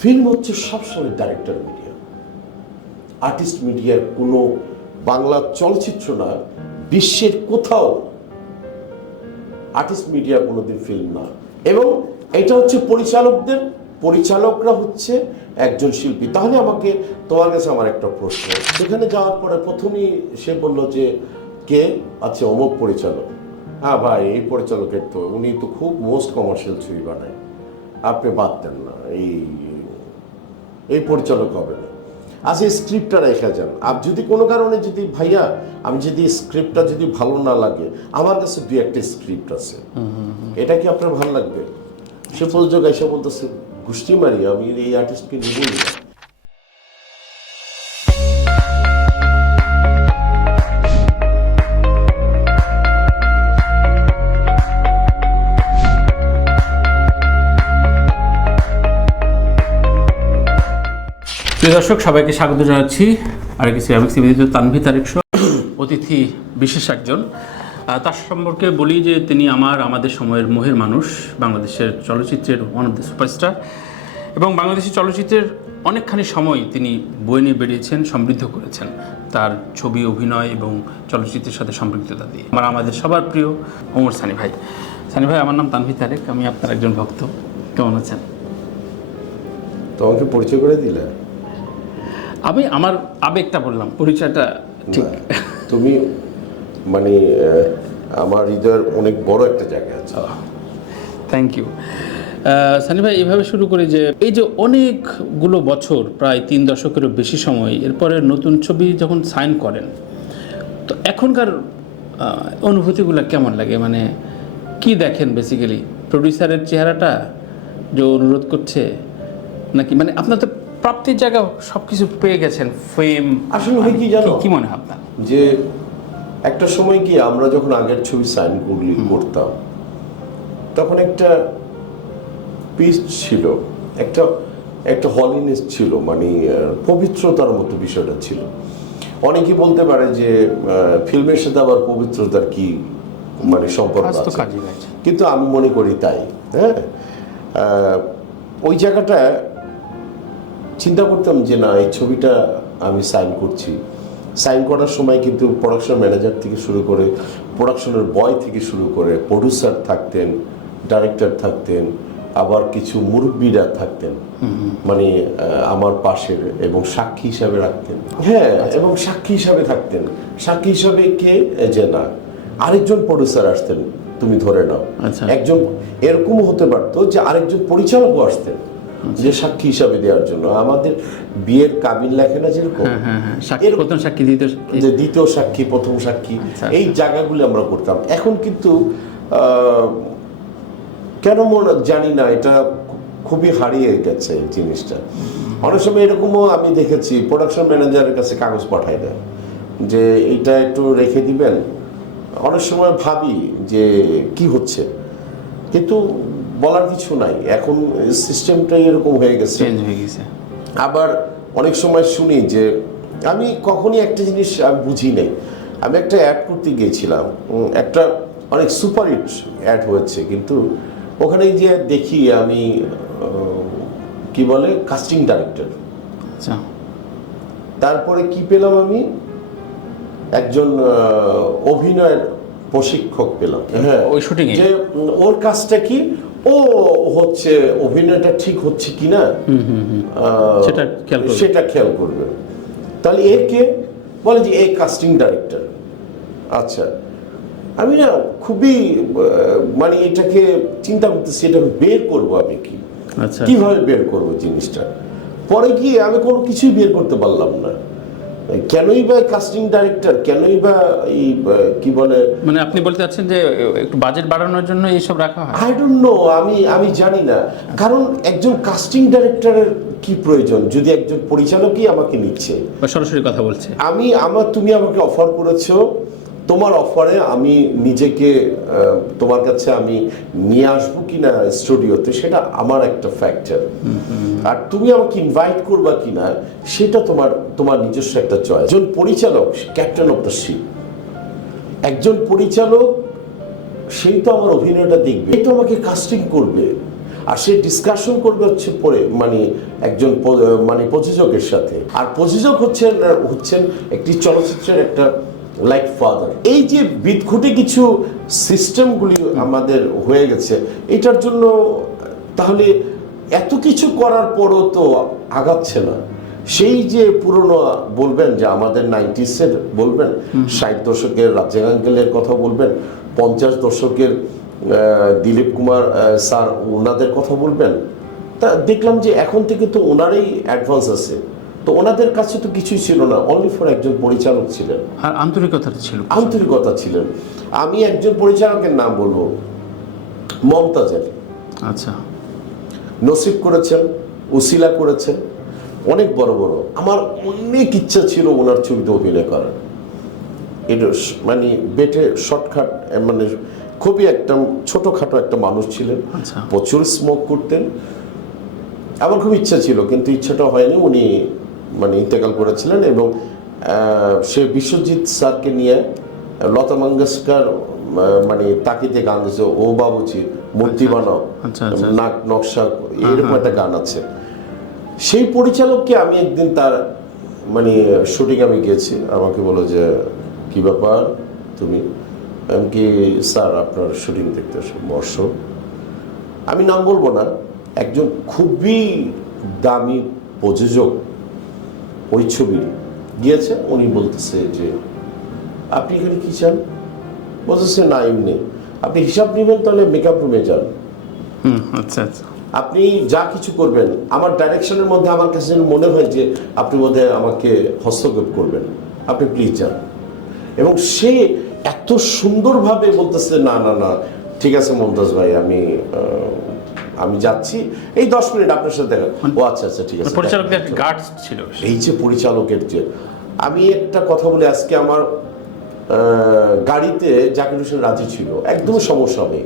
Film হচ্ছে সবসময় director media, artist মিডিয়ার কোনো বাংলা চলচ্চিত্র না, বিশ্বের কোথাও আর্টিস্ট মিডিয়া কোনোদিন ফিল্ম না। এবং এটা হচ্ছে পরিচালকরা হচ্ছে একজন শিল্পী। তাহলে আমাকে তোমার কাছে আমার একটা প্রশ্ন, সেখানে যাওয়ার পরে প্রথমেই সে বলল যে কে, আচ্ছা অমুক পরিচালক। হ্যাঁ ভাই, এই পরিচালকের তো উনি তো খুব মোস্ট কমার্শিয়াল ছবি বানায়, আপনি বাদ দেন না, এই পরিচালক হবে না। আচ্ছা স্ক্রিপ্টটা রেখে যান, আর যদি কোনো কারণে যদি ভাইয়া আমি যদি স্ক্রিপ্টটা যদি ভালো না লাগে, আমার কাছে দুই একটা স্ক্রিপ্ট আছে, এটা কি আপনার ভালো লাগবে? সে প্রযোজক এসে বলতেছে গোষ্ঠী মারি, আমি এই আর্টিস্টকে নিবই না। প্রিয় দর্শক, সবাইকে স্বাগত জানাচ্ছি আর কিছু তানভীর তারেক শো। অতিথি বিশেষ একজন, তার সম্পর্কে বলি যে তিনি আমাদের সময়ের মোহের মানুষ, বাংলাদেশের চলচ্চিত্রের ওয়ান অফ দ্য সুপারস্টার, এবং বাংলাদেশের চলচ্চিত্রের অনেকখানি সময় তিনি বয়ে নিয়ে বেরিয়েছেন, সমৃদ্ধ করেছেন তার ছবি, অভিনয় এবং চলচ্চিত্রের সাথে সম্পৃক্ততা দিয়ে। আমাদের সবার প্রিয় ওমর সানি ভাই। সানি ভাই, আমার নাম তানভীর তারেক, আমি আপনার একজন ভক্ত। কেমন আছেন? তোমাকে পরিচয় করে দিলে? আমি আমার আবেগটা বললাম, পরিচয়টা ঠিক। তুমি মানে আমার হৃদয়ের অনেক বড় একটা জায়গা আছে। থ্যাংক ইউ সানি ভাই। এভাবে শুরু করি যে এই যে অনেকগুলো বছর, প্রায় 3 দশকেরও বেশি সময়, এরপরে নতুন ছবি যখন সাইন করেন, তো এখনকার অনুভূতিগুলো কেমন লাগে? মানে কি দেখেন বেসিক্যালি? প্রডিউসারের চেহারাটা যে অনুরোধ করছে, নাকি মানে আপনার তো প্রাপ্তির জায়গা সব কিছু পেয়ে গেছেন, ফেম? আসলে হয় কি জানো, কি মনে হয় আপনার? যে একটা সময় কি আমরা যখন আগের ছবি সাইন করতাম, তখন একটা পিস ছিল, একটা হলিনেস ছিল, মানে পবিত্রতার মতো বিষয়টা ছিল। অনেকে বলতে পারে যে ফিল্মের সাথে আবার পবিত্রতার কি মানে সম্পর্ক আছে, কিন্তু আমি মনে করি তাই। হ্যাঁ, ওই জায়গাটা চিন্তা করতাম যে না, এই ছবিটা আমি সাইন করছি। সাইন করার সময় কিন্তু প্রোডাকশন ম্যানেজার থেকে শুরু করে, প্রোডাকশনের বয় থেকে শুরু করে, প্রডিউসার থাকতেন, ডাইরেক্টর থাকতেন, আবার কিছু মুরব্বীরা থাকতেন মানে আমার পাশের, এবং সাক্ষী হিসাবে রাখতেন। হ্যাঁ, এবং সাক্ষী হিসাবে থাকতেন। সাক্ষী হিসাবে কে, যে না আরেকজন প্রডিউসার আসতেন, তুমি ধরে নাও একজন, এরকমও হতে পারতো যে আরেকজন পরিচালকও আসতেন যে সাক্ষী হিসাবে দেওয়ার জন্য। আমাদের বিয়ের কাবিন লেখে না যেরকম, প্রথম সাক্ষী, দ্বিতীয় সাক্ষী, প্রথম সাক্ষী, এই জায়গাগুলো আমরা করতাম। এখন কিন্তু কেন জানি না, এটা খুবই হারিয়ে গেছে এই জিনিসটা। অনেক সময় এরকমও আমি দেখেছি, প্রোডাকশন ম্যানেজারের কাছে কাগজ পাঠায় দেয় যে এইটা একটু রেখে দিবেন। অনেক সময় ভাবি যে কি হচ্ছে, কিন্তু বলার কিছু নাই, এখন সিস্টেমটাই এরকম হয়ে গেছে। আবার অনেক সময় শুনি যে, আমি কখনই একটা জিনিস আমি বুঝি নাই, আমি একটা অ্যাড করতে গিয়েছিলাম, একটা অনেক সুপারহিট অ্যাড হয়েছে, কিন্তু ওখানে যে দেখি আমি কি বলে কাস্টিং ডাইরেক্টর, তারপরে কি পেলাম, আমি একজন অভিনয়ের প্রশিক্ষক পেলাম। হ্যাঁ, ওই শুটিং যে ওর কাজটা কি, ও হচ্ছে অভিনয়টা ঠিক হচ্ছে কিনা সেটা খেয়াল করবে। তাহলে একে বলে যে এই কাস্টিং ডাইরেক্টর। আচ্ছা, আমি না খুবই মানে এটাকে চিন্তা করতেছি, এটাকে বের করবো আমি কিভাবে বের করবো জিনিসটা। পরে গিয়ে আমি কোনো কিছুই বের করতে পারলাম না। কেনই বা কাস্টিং ডাইরেক্টর, কেনই বা এই কি বলে, মানে আপনি বলতে চাচ্ছেন যে একটু বাজেট বাড়ানোর জন্য এইসব রাখা হয়? আই ডোন্ট নো, আমি জানি না। কারণ একজন কাস্টিং ডাইরেক্টরের কি প্রয়োজন যদি একজন পরিচালকই আমাকে নিচ্ছে, সরাসরি কথা বলছে। তুমি আমাকে অফার করেছো, তোমার অফারে আমি নিজেকে তোমার কাছে আমি নিয়ে আসবো কিনা স্টুডিওতে, সেটা আমার একটা ফ্যাক্টর। আর তুমি আমাকে ইনভাইট করবা কিনা সেটা তোমার নিজস্ব একটা চয়েস। একজন পরিচালক ক্যাপ্টেন অফ দ্য শিপ, একজন পরিচালক সেই তো আমার অভিনয়টা দেখবে, এই তো আমাকে কাস্টিং করবে। আর সে ডিসকাশন করবে হচ্ছে পরে মানে একজন মানে প্রযোজকের সাথে, আর প্রযোজক হচ্ছেন একটি চলচ্চিত্রের একটা লাইক ফাদার। এই যে বিদঘুটে কিছু সিস্টেমগুলি আমাদের হয়ে গেছে, এটার জন্য তাহলে এত কিছু করার পরও তো আগাচ্ছে না। সেই যে পুরনো বলবেন যে আমাদের 90s-এর বলবেন, 60 দশকের রাজ্জাক আঙ্কেলের কথা বলবেন, 50 দশকের দিলীপ কুমার স্যার ওনাদের কথা বলবেন, তা দেখলাম যে এখন থেকে তো ওনারাই অ্যাডভান্স আছে। তো ওনাদের কাছে তো কিছুই ছিল না, অনলি ফর একজন পরিচালক ছিলেন, আর আন্তরিকতা ছিল, আন্তরিকতা ছিলেন। আমি একজন পরিচালকের নাম বলবো, মমতাজ আলী। আচ্ছা, নসিব করেছেন, উসিলা করেছেন, অনেক বড় বড়। আমার অনেক ইচ্ছা ছিল ওনার ছবিতে অভিনয় করার। এটা মানে বেটে শর্টকাট, মানে খুবই একটা ছোটোখাটো একটা মানুষ ছিলেন, আচ্ছা, প্রচুর স্মোক করতেন। আমার খুব ইচ্ছা ছিল, কিন্তু ইচ্ছাটা হয়নি। উনি মানে ইন্তেকাল করেছিলেন, এবং সে বিশ্বজিৎ স্যারকে নিয়ে লতা মঙ্গেশকর মানে তাকিতে গান দিয়েছে, ও বাবুজি মূর্তি বানাও, নাক নকশা, এরকম একটা গান আছে। সেই পরিচালককে আমি একদিন তার মানে শুটিং আমি গিয়েছি, আমাকে বলো যে কি ব্যাপার তুমি, আমি কি স্যার আপনার শুটিং দেখতে বর্ষ। আমি নাম বলবো না, একজন খুবই দামি প্রযোজক ওই ছবির গিয়েছে। উনি বলতেছে যে আপনি এখানে কি চান, বলতেছে না এমনি, আপনি হিসাব নেবেন তাহলে মেকআপ রুমে যান। আচ্ছা আচ্ছা, আপনি যা কিছু করবেন আমার ডাইরেকশনের মধ্যে আমার কাছে মনে হয় যে আপনি বোধহয় আমাকে হস্তক্ষেপ করবেন, আপনি প্লিজ যান। এবং সে এত সুন্দরভাবে বলতেছে না না না ঠিক আছে মমতাজ ভাই, আমি যাচ্ছি, এই 10 মিনিট আপনার সাথে দেখা। ও আচ্ছা আচ্ছা ঠিক আছে। পরিচালকের একটা গার্ডস ছিল। এই যে পরিচালকের যে, আমি একটা কথা বলি, আজকে আমার গাড়িতে জাকির হোসেন রাজি ছিল, একদম সমস্যা নেই,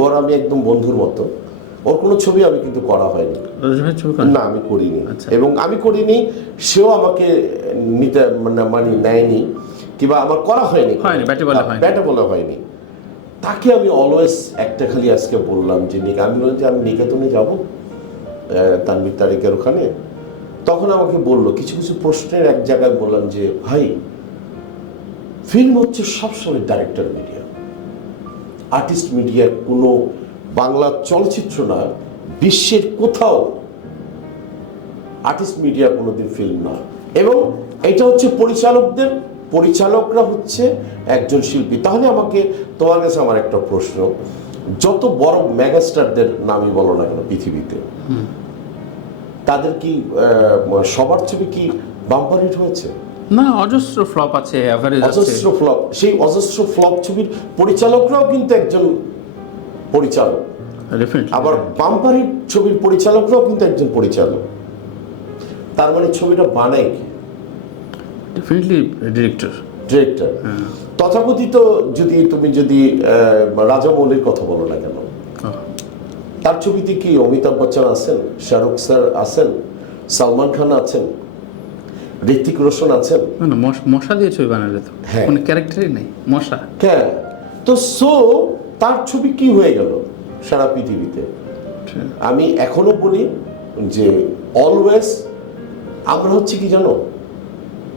ওর আমি একদম বন্ধুর মতো। ওর কোনো ছবি আমি কিন্তু করা হয়নি, না আমি করিনি, এবং আমি করিনি, সেও আমাকে নিতে মানে নেয়নি, কিংবা আমার করা হয়নি, ব্যাটে বলা হয়নি। তাকে আমি অলওয়েজ একটা খালি আজকে বললাম যে আমি বললাম যে আমি নিকেতনে যাবো তানভীর তারেকের ওখানে। তখন আমাকে বললো কিছু কিছু প্রশ্নের এক জায়গায় বললাম যে ভাই, ফিল্ম হচ্ছে সবসময় ডাইরেক্টর মিডিয়া, আর্টিস্ট মিডিয়ার কোনো বাংলা চলচ্চিত্র না, বিশ্বের কোথাও আর্টিস্ট মিডিয়া কোনোদিন ফিল্ম না। এবং এটা হচ্ছে পরিচালকরা হচ্ছে একজন শিল্পী। তাহলে আমাকে তোমার কাছে আমার একটা প্রশ্ন, যত বড় মেগাস্টারদের নামই বলো না কেন পৃথিবীতে, তাদের কি সবার ছবি কি বাম্পার হিট হয়েছে? না, অজস্র ফ্লপ আছে, অজস্র ফ্লপ। সেই অজস্র ফ্লপ ছবির পরিচালকরাও কিন্তু একজন পরিচালক, আবার বাম্পার হিট ছবির পরিচালকরাও কিন্তু একজন পরিচালক। তার মানে ছবিটা বানায় কি? Definitely director. তথাকথিত তুমি যদি রাজামৌলির কথা বলো না কেন, তার ছবিতে কি অমিতাভ বচ্চন আছেন, শাহরুখ স্যার আছেন, সালমান খান আছেন, ঋতিক রোশন আছেন? মশা দিয়ে ছবি বানালে তো কোনো ক্যারেক্টারই নেই, মশা। হ্যাঁ, তো তার ছবি কি হয়ে গেল সারা পৃথিবীতে? আমি এখনো বলি যে অলওয়েজ আমরা হচ্ছে কি জানো,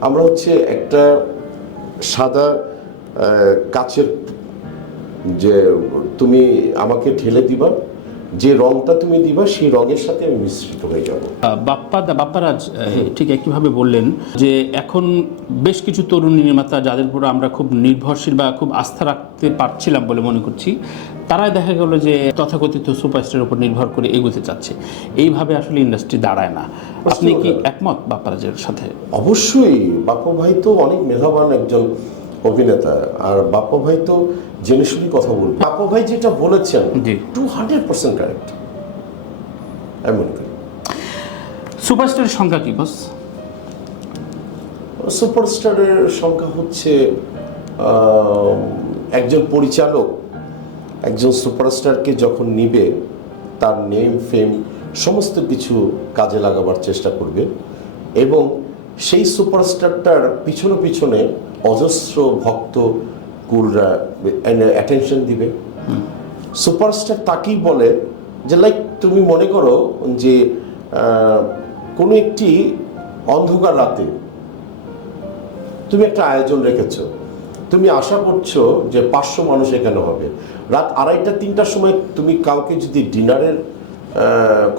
আমরা হচ্ছে একটা সাদা কাচের, যে তুমি আমাকে ঢেলে দিবা, যে রংটা তুমি দিবা সেই রঙের সাথে আমি মিশ্রিত হয়ে যাব। বাপ্পারাজ ঠিক একইভাবে বললেন যে এখন বেশ কিছু তরুণ নির্মাতা যাদের উপর আমরা খুব নির্ভরশীল বা খুব আস্থা রাখতে পারছিলাম বলে মনে করছি, তারাই দেখা গেল যে তথাকথিত সুপারস্টারের উপর নির্ভর করে এগোতে চাচ্ছে। এইভাবে আসলে ইন্ডাস্ট্রি দাঁড়ায় না। আপনি কি একমত বাপ্পারাজের সাথে? অবশ্যই, বাপ্পা ভাই তো অনেক মেধাবান একজন অভিনেতা, আর বাপ্পা ভাই তো জেনে শুনে কথা বলবে। বাপ্পা ভাই যেটা বলেছেন 200% কারেক্ট। আমি মনে করি সুপারস্টারের সংখ্যা কি বস? সুপারস্টারের সংখ্যা হচ্ছে একজন পরিচালক একজন সুপারস্টারকে যখন নিবে, তার নেম ফেম সমস্ত কিছু কাজে লাগাবার চেষ্টা করবে, এবং সেই সুপারস্টারটার পিছনে পিছনে অজস্র ভক্ত কুলরা অ্যাটেনশন দিবে। সুপারস্টার তাকেই বলে যে লাইক তুমি মনে করো যে কোনো একটি অন্ধকার রাতে তুমি একটা আয়োজন রেখেছো, তুমি আশা করছো যে 500 মানুষ এখানে হবে। রাত 2:30-3টার সময় তুমি কাউকে যদি ডিনারের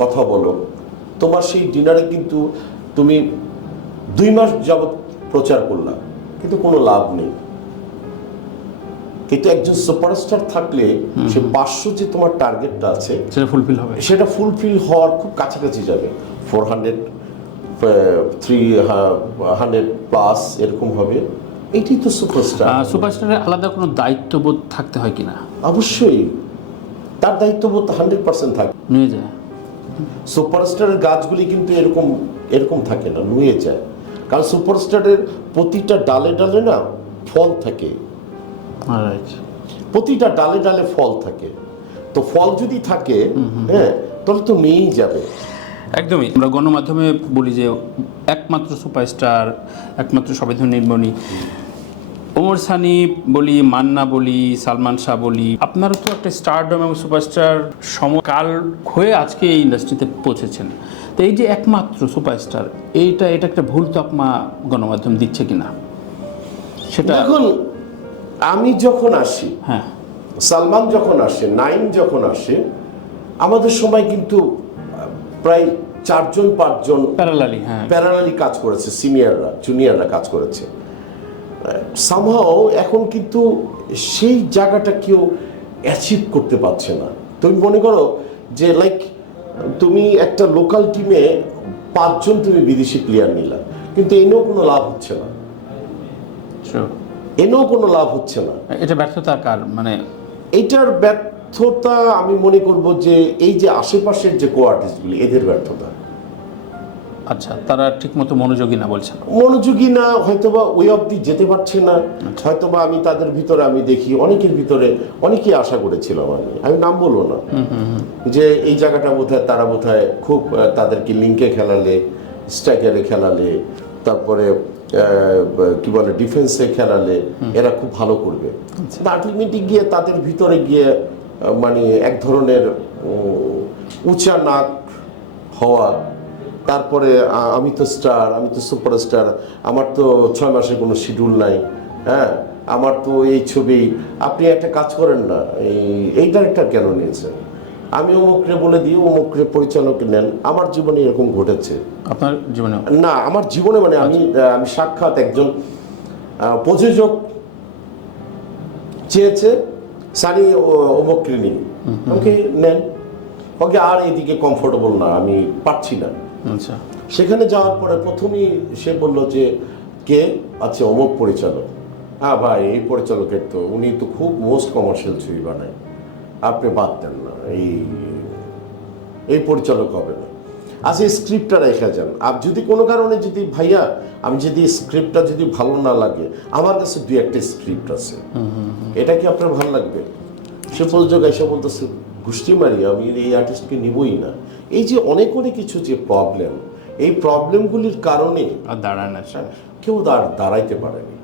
কথা বলো, তোমার সেই ডিনারে কিন্তু তুমি 2 মাস যাবৎ প্রচার করলাম, কিন্তু কোনো লাভ নেই। কিন্তু একজন সুপারস্টার থাকলে সে 500 যে তোমার টার্গেটটা আছে সেটা ফুলফিল হবে, সেটা ফুলফিল হওয়ার খুব কাছাকাছি যাবে। 400, 300 প্লাস এরকম হবে। এটাই তো সুপারস্টার। সুপারস্টারের আলাদা কোনো দায়িত্ববোধ থাকতে হয় কিনা? অবশ্যই তার দায়িত্ববোধ 100% থাকে। নিয়ে যায় সুপারস্টারের গাছগুলি কিন্তু এরকম থাকে না, নুয়ে যায়। কারণ সুপারস্টারের প্রতিটা ডালে ডালে না ফল থাকে, রাইট, প্রতিটা ডালে ডালে ফল থাকে। তো ফল যদি থাকে, হ্যাঁ, তাহলে তো নিয়েই যাবে। একদমই। আমরা গণমাধ্যমে বলি যে একমাত্র সুপারস্টার, একমাত্র সবেধন নির্মণি, ওমর সানি বলি, মান্না বলি, সালমান শাহ বলি, আপনারা তো একটা স্টারডম এবং সুপারস্টার সমকাল হয়ে আজকে এই ইন্ডাস্ট্রিতে পৌঁছেছেন। তো এই যে একমাত্র সুপারস্টার, এটা একটা ভুল তকমা গণমাধ্যম দিচ্ছে কিনা সেটা? এখন আমি যখন আসি, হ্যাঁ, সালমান যখন আসে, নাইম যখন আসে, আমাদের সময় কিন্তু প্রায় 4-5জন প্যারালালি, হ্যাঁ, প্যারালালি কাজ করেছে, সিনিয়ররা জুনিয়ররা কাজ করেছে। সামহাও এখন কিন্তু সেই জায়গাটা কেউ অ্যাচিভ করতে পারছে না। তুমি মনে করো যে লাইক তুমি একটা লোকাল টিমে 5জন তুমি বিদেশি প্লেয়ার নিলা, কিন্তু এনেও কোনো লাভ হচ্ছে না, এনেও কোনো লাভ হচ্ছে না। এটা ব্যর্থতা কার? মানে এইটার ব্যর্থতা আমি মনে করব যে এই যে আশেপাশের যে কো-আর্টিস্টগুলি, এদের ব্যর্থতা। আচ্ছা, তারা ঠিকমতো মনোযোগী না বলছেন? মনোযোগী না, হয়তোবা ওই অবধি যেতে পারছে না। হয়তোবা আমি তাদের ভিতরে আমি দেখি অনেকের ভিতরে অনেকেই আশা করেছিলাম, আমি নাম বলবো না, যে এই জায়গাটা বোধহয় তারা বোধহয় খুব তাদেরকে লিঙ্কে খেলালে, স্ট্রাইকারে খেলালে, তারপরে কি বলে ডিফেন্সে খেলালে এরা খুব ভালো করবে। আলটিমেটলি গিয়ে তাদের ভিতরে গিয়ে মানে এক ধরনের উঁচা নাক হওয়া, তারপরে আমি তো স্টার, আমি তো সুপারস্টার, আমার তো 6 মাসের কোনো শিডিউল নাই, হ্যাঁ, আমার তো এই ছবি। আপনি একটা কাজ করেন না, এই ডাইরেক্টর কেন নিয়েছেন? আমি অমুকরে বলে দিই, অমুকরে পরিচালক নেন। আমার জীবনে এরকম ঘটেছে। আপনার জীবনে? না, আমার জীবনে মানে আমি সাক্ষাৎ একজন প্রযোজক চেয়েছে সানি অমুকরে নিন, ওকে নেন, ওকে আর এইদিকে কমফোর্টেবল না, আমি পারছি না। আচ্ছা, সেখানে যাওয়ার পরে প্রথমেই সে বলল যে কে? আচ্ছা, অমুক পরিচালক। হ্যাঁ ভাই, এই পরিচালকের তো উনি তো খুব মোস্ট কমার্শিয়াল ছবি বানায়, আপনি বাদ দেন না, এই পরিচালক হবে না। আচ্ছা, এই স্ক্রিপ্টটা রেখে যান। আর যদি কোনো কারণে যদি ভাইয়া আমি যদি স্ক্রিপ্টটা যদি ভালো না লাগে, আমার কাছে 2-1টা স্ক্রিপ্ট আছে, এটা কি আপনার ভালো লাগবে? সে প্রযোজক এসে বলতেছে গোষ্ঠী মারি, আমি এই আর্টিস্টকে নিবই না। এই যে অনেক কিছু যে প্রবলেম, এই প্রবলেমগুলির কারণে আর দাঁড়ান না, কেউ দাঁড়াইতে পারেনি।